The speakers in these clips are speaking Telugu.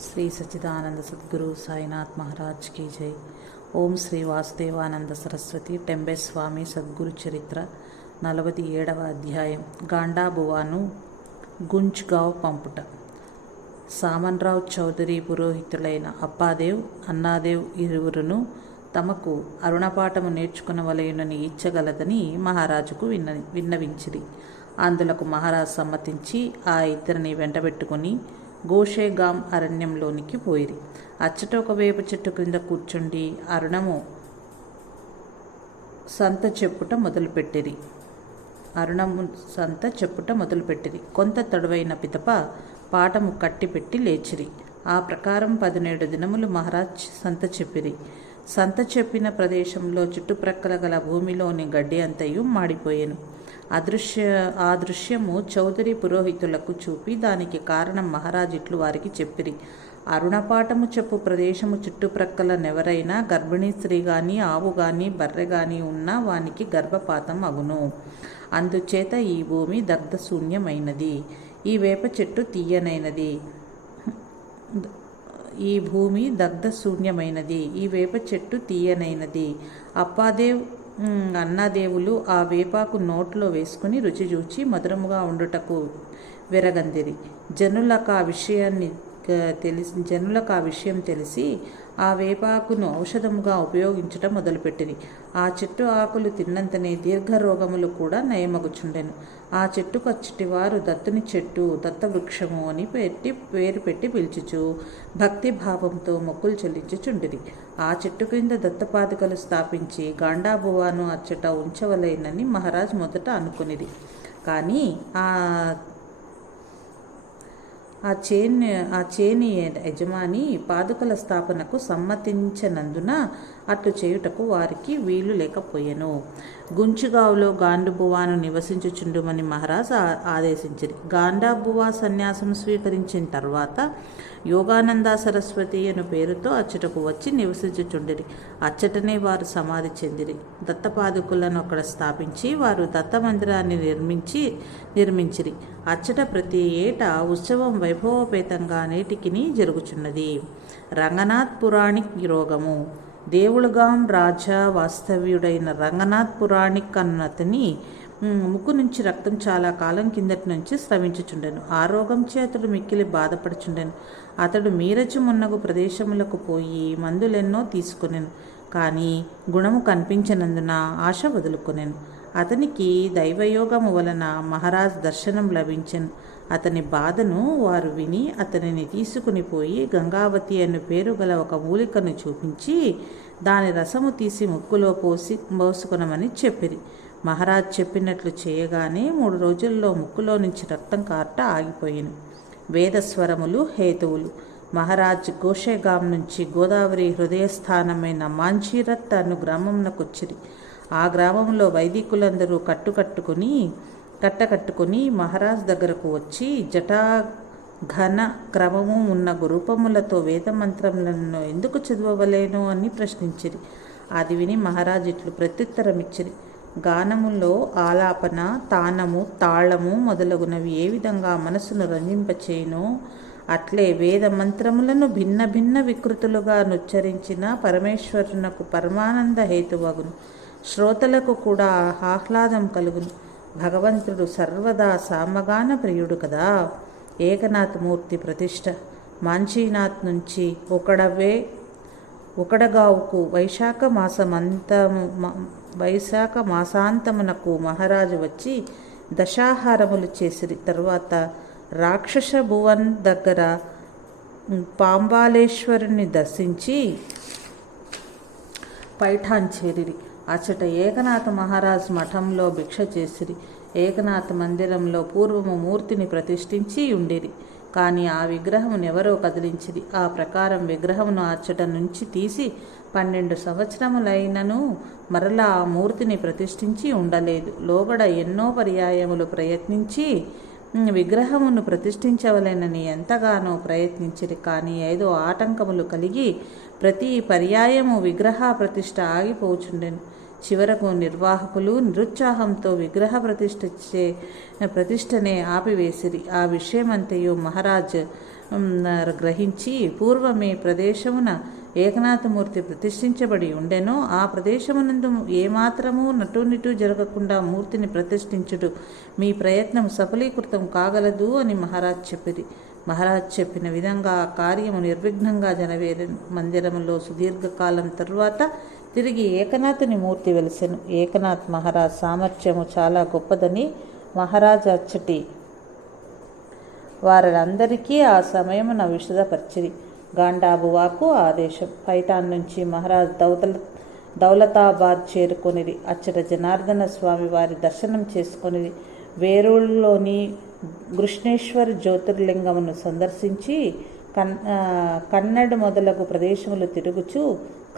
శ్రీ సచిదానంద సద్గురు సాయినాథ్ మహారాజ్ కీ జై. ఓం శ్రీ వాసుదేవానంద సరస్వతి టెంబే స్వామి సద్గురు చరిత్ర నలభై ఏడవ అధ్యాయం. గాండాబువాను గుంజ్గావ్ పంపుట. సామన్రావు చౌదరి పురోహితులైన అప్పాదేవ్ అన్నాదేవ్ ఇరువురును తమకు అరుణపాఠము నేర్చుకునవలయునని ఇచ్చగలదని మహారాజుకు విన్న విన్నవించిరి. అందులకు మహారాజు సమ్మతించి ఆ ఇద్దరిని వెంటబెట్టుకుని గోషేగామ్ అరణ్యంలోనికి పోయిరి. అచ్చట ఒక వేప చెట్టు క్రింద కూర్చుండి అరుణము సంత చెప్పుట మొదలుపెట్టిరి. అరుణము సంత చెప్పుట మొదలుపెట్టిరి. కొంత తడువైన పితప పాటము కట్టిపెట్టి లేచిరి. ఆ ప్రకారం పదిహేడు దినములు మహారాజ్ సంత చెప్పిరి. సంత చెప్పిన ప్రదేశంలో చుట్టుప్రక్కల గల భూమిలోని గడ్డి అంతయు మాడిపోయాను. అదృశ్య ఆ దృశ్యము చౌదరి పురోహితులకు చూపి దానికి కారణం మహారాజిట్లు వారికి చెప్పిరి. అరుణపాఠము చెప్పు ప్రదేశము చుట్టుప్రక్కల నెవరైనా గర్భిణీ స్త్రీ గాని ఆవు గాని బర్రె గాని ఉన్నా వానికి గర్భపాతం అగును. అందుచేత ఈ భూమి దగ్ధశూన్యమైనది. ఈ వేప చెట్టు తీయనైనది. ఈ భూమి దగ్ధశూన్యమైనది ఈ వేప చెట్టు తీయనైనది. అప్పాదేవ్ అన్నాదేవులు ఆ వేపాకు నోట్లో వేసుకుని రుచి చూచి మధురముగా ఉండుటకు విరగందిరి. జనులకు ఆ విషయాన్ని తెలిసి జనులకు ఆ విషయం తెలిసి ఆ వేపాకును ఔషధముగా ఉపయోగించటం మొదలుపెట్టింది ఆ చెట్టు ఆకులు తిన్నంతనే దీర్ఘరోగములు కూడా నయమగుచుండెను. ఆ చెట్టు కచ్చటి వారు దత్తుని చెట్టు దత్తవృక్షము అని పెట్టి పేరు పెట్టి పిలుచుచు భక్తి భావంతో మొక్కులు చెల్లించుచుండిరి. ఆ చెట్టు క్రింద దత్తపాదికలు స్థాపించి గాండాబువాను అచ్చట ఉంచవలేనని మహారాజ్ మొదట అనుకునిది కానీ ఆ ఆ చేని ఆ చేని యజమాని పాదుకల స్థాపనకు సమ్మతించనందున అట్లు చేయుటకు వారికి వీలు లేకపోయెను. గుంచుగావులో గాండుబువాను నివసించుచుండుమని మహారాజ్ ఆదేశించింది ఆదేశించిరి. గాండాబువా సన్యాసం స్వీకరించిన తర్వాత యోగానంద సరస్వతి అను పేరుతో అచ్చటకు వచ్చి నివసించుచుండిరి. అచ్చటనే వారు సమాధి చెందిరి. దత్తపాదుకులను అక్కడ స్థాపించి వారు దత్త మందిరాన్ని నిర్మించి నిర్మించిరి. అచ్చట ప్రతి ఏటా ఉత్సవం వైభవోపేతంగా నేటికిని జరుగుచున్నది. రంగనాథ్ పురాణిక్ యోగము. దేవుళగాం రాజా వాస్తవ్యుడైన రంగనాథ్ పురాణిక్ అన్నతని ముక్కు నుంచి రక్తం చాలా కాలం కిందటి నుంచి స్రవించుచుండెను. ఆ రోగం చేతుడు మిక్కిలి బాధపడుచుండెను. అతడు మీరచు మున్నగు ప్రదేశములకు పోయి మందులెన్నో తీసుకునెను. కానీ గుణము కనిపించనందున ఆశ వదులుకొనెను. అతనికి దైవయోగము వలన మహారాజ్ దర్శనం లభించను. అతని బాధను వారు విని అతనిని తీసుకుని పోయి గంగావతి అను పేరు గల ఒక మూలికను చూపించి దాని రసము తీసి ముక్కులో పోసి పోసుకునమని చెప్పిరి. మహారాజ్ చెప్పినట్లు చేయగానే మూడు రోజుల్లో ముక్కులో నుంచి రక్తం కార్ట ఆగిపోయింది వేదస్వరములు హేతువులు. మహారాజ్ గోషేగాం నుంచి గోదావరి హృదయస్థానమైన మాంచీరత్ అను గ్రామంనకొచ్చిరి ఆ గ్రామంలో వైదికులందరూ కట్టుకట్టుకుని కట్టకట్టుకుని మహారాజ్ దగ్గరకు వచ్చి జటా ఘన క్రమము ఉన్న రూపములతో వేదమంత్రములను ఎందుకు చదవలేను అని ప్రశ్నించిరి. అది విని మహారాజ్ ఇట్లు ప్రత్యుత్తరమిచ్చిరి. గానములో ఆలాపన తానము తాళము మొదలగునవి ఏ విధంగా మనసును రంజింపచేయునో అట్లే వేద మంత్రములను భిన్న భిన్న వికృతులుగా నుచ్చరించిన పరమేశ్వరునకు పరమానంద హేతువగును. శ్రోతలకు కూడా ఆహ్లాదం కలుగును. భగవంతుడు సర్వదా సామగాన ప్రియుడు కదా. ఏకనాథ్ మూర్తి ప్రతిష్ట. మాంచీనాథ్ నుంచి ఒకడవే ఒకడగావుకు వైశాఖ మాసమంతము వైశాఖ మాసాంతమునకు మహారాజు వచ్చి దశాహారములు చేసిరి. తరువాత రాక్షస భువన్ దగ్గర పాంబాలేశ్వరుని దర్శించి పైఠాన్ చేరిరి. అచ్చట ఏకనాథ మహారాజ్ మఠంలో భిక్ష చేసిరి. ఏకనాథ మందిరంలో పూర్వము మూర్తిని ప్రతిష్ఠించి ఉండిరి. కానీ ఆ విగ్రహమును ఎవరో కదిలించిది. ఆ ప్రకారం విగ్రహమును అచ్చట నుంచి తీసి పన్నెండు సంవత్సరములైనను మరలా ఆ మూర్తిని ప్రతిష్ఠించి ఉండలేదు. లోగడ ఎన్నో పర్యాయములు ప్రయత్నించి విగ్రహమును ప్రతిష్ఠించవలెనని ఎంతగానో ప్రయత్నించిరి. కానీ ఏదో ఆటంకములు కలిగి ప్రతి పర్యాయము విగ్రహ ప్రతిష్ఠ ఆగిపోచుండెను. చివరకు నిర్వాహకులు నిరుత్సాహంతో విగ్రహ ప్రతిష్ఠ ప్రతిష్టనే ఆపివేసిరి. ఆ విషయమంతయు మహారాజ్ గ్రహించి పూర్వమే ప్రదేశమున ఏకనాథమూర్తి ప్రతిష్ఠించబడి ఉండెనో ఆ ప్రదేశమునందు ఏమాత్రము నటునిటు జరగకుండా మూర్తిని ప్రతిష్ఠించుడు. మీ ప్రయత్నం సఫలీకృతం కాగలదు అని మహారాజ్ చెప్పిరి. మహారాజ్ చెప్పిన విధంగా ఆ కార్యము నిర్విఘ్నంగా జనవేరి మందిరములో సుదీర్ఘకాలం తరువాత తిరిగి ఏకనాథుని మూర్తి వెలిసెను. ఏకనాథ్ మహారాజ్ సామర్థ్యము చాలా గొప్పదని మహారాజ్ అచ్చటి వారందరికీ ఆ సమయమున విషదపరిచిరి గాండాబువాకు ఆదేశం. పైఠాన్ నుంచి మహారాజ్ దౌదల దౌలతాబాద్ చేరుకొనిది అచ్చట జనార్దన స్వామి వారి దర్శనం చేసుకొనిది వేరూళ్ళలోని కృష్ణేశ్వర జ్యోతిర్లింగమును సందర్శించి కన్ కన్నడ మొదలగు ప్రదేశములు తిరుగుచు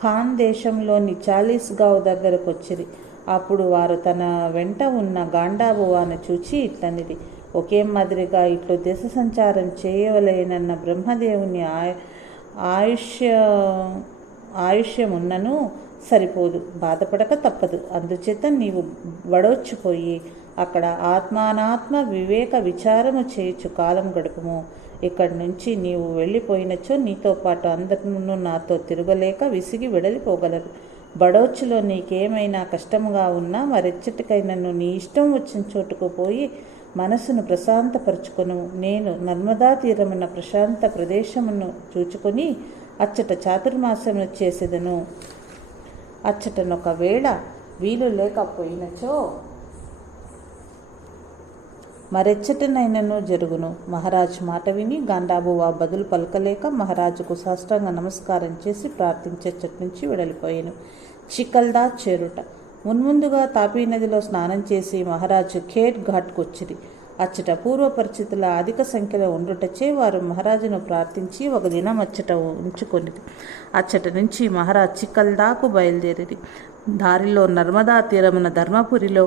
ఖాన్ దేశంలోని చాలీస్గావ్ దగ్గరకు వచ్చిరి అప్పుడు వారు తన వెంట ఉన్న గాండాబువాను చూచి ఇట్లనిది ఒకే మాదిరిగా ఇట్లు దేశ సంచారం చేయవలేనన్న బ్రహ్మదేవుని ఆయుష్య ఆయుష్యమున్నను సరిపోదు. బాధపడక తప్పదు. అందుచేత నీవు బడొచ్చిపోయి అక్కడ ఆత్మానాత్మ వివేక విచారము చేయొచ్చు కాలం గడుపుము. ఇక్కడి నుంచి నీవు వెళ్ళిపోయినచో నీతో పాటు అందరూ నాతో తిరగలేక విసిగి వెడలిపోగలరు. బడోచ్చులో నీకేమైనా కష్టముగా ఉన్నా మరెచ్చటికైనను నీ ఇష్టం వచ్చిన చోటుకు పోయి మనసును ప్రశాంతపరుచుకొను. నేను నర్మదా తీరమున ప్రశాంత ప్రదేశమును చూచుకొని అచ్చట చాతుర్మాసమును చేసేదను. అచ్చటనొకవేళ వీలు లేకపోయినచో మరెచ్చటనైనను జరుగును. మహారాజు మాట విని గాంధాబువా బదులు పలకలేక మహారాజుకు సాష్టాంగ నమస్కారం చేసి ప్రార్థించేచ్చటి నుంచి వెడలిపోయాను. చికల్దా చేరుట. మున్ముందుగా తాపీ నదిలో స్నానం చేసి మహారాజు ఖేట్ ఘాట్కు అచ్చట పూర్వ పరిస్థితుల అధిక సంఖ్యలో ఉండుటచే వారు మహారాజును ప్రార్థించి ఒక దినం అచ్చట ఉంచుకొని అచ్చట నుంచి మహారాజ్ చికల్దాకు బయలుదేరిది దారిలో నర్మదా తీరమున ధర్మపురిలో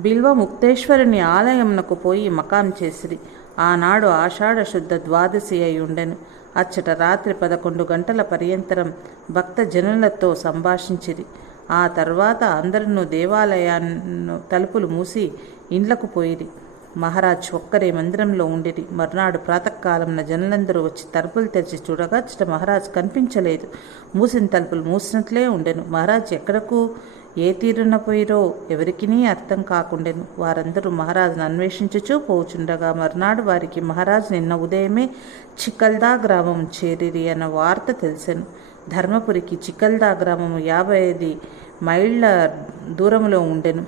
బిల్వ ముక్తేశ్వరుని ఆలయమునకు పోయి మకాం చేసిరి. ఆనాడు ఆషాఢ శుద్ధ ద్వాదశి అయి ఉండెను. అచ్చట రాత్రి పదకొండు గంటల పర్యంతరం భక్త జనులతో సంభాషించిరి. ఆ తర్వాత అందరినూ దేవాలయాన్ని తలుపులు మూసి ఇండ్లకు పోయిరి. మహారాజ్ ఒక్కరే మందిరంలో ఉండిరి. మర్నాడు ప్రాతకాలంన జనులందరూ వచ్చి తలుపులు తెరిచి చూడగా అచ్చట మహారాజ్ కనిపించలేదు. మూసిన తలుపులు మూసినట్లే ఉండెను. మహారాజ్ ఎక్కడకు ఏ తీరున పోయిరో ఎవరికినీ అర్థం కాకుండెను. వారందరూ మహారాజును అన్వేషించుచూ పోచుండగా మర్నాడు వారికి మహారాజు నిన్న ఉదయమే చికల్దా గ్రామం చేరిరి అన్న వార్త తెలిసెను. ధర్మపురికి చికల్దా గ్రామము యాభై ఐదు మైళ్ళ దూరంలో ఉండెను.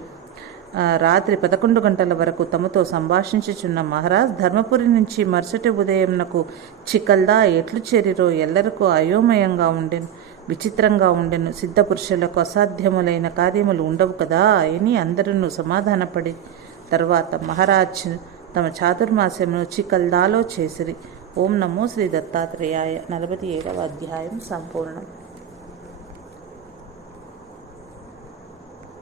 రాత్రి పదకొండు గంటల వరకు తమతో సంభాషించుచున్న మహారాజ్ ధర్మపురి నుంచి మరుసటి ఉదయంనకు చికల్దా ఎట్లు చేరిరో ఎల్లరికూ అయోమయంగా ఉండెను. విచిత్రంగా ఉండెను. సిద్ధపురుషులకు అసాధ్యములైన కార్యములు ఉండవు కదా? అని అందరూ సమాధానపడి తర్వాత మహారాజ్ తమ చాతుర్మాస్యమును చికల్దాలో చేసిరి. ఓం నమో శ్రీ దత్తాత్రేయాయ. నలభై ఏడవ అధ్యాయం సంపూర్ణం.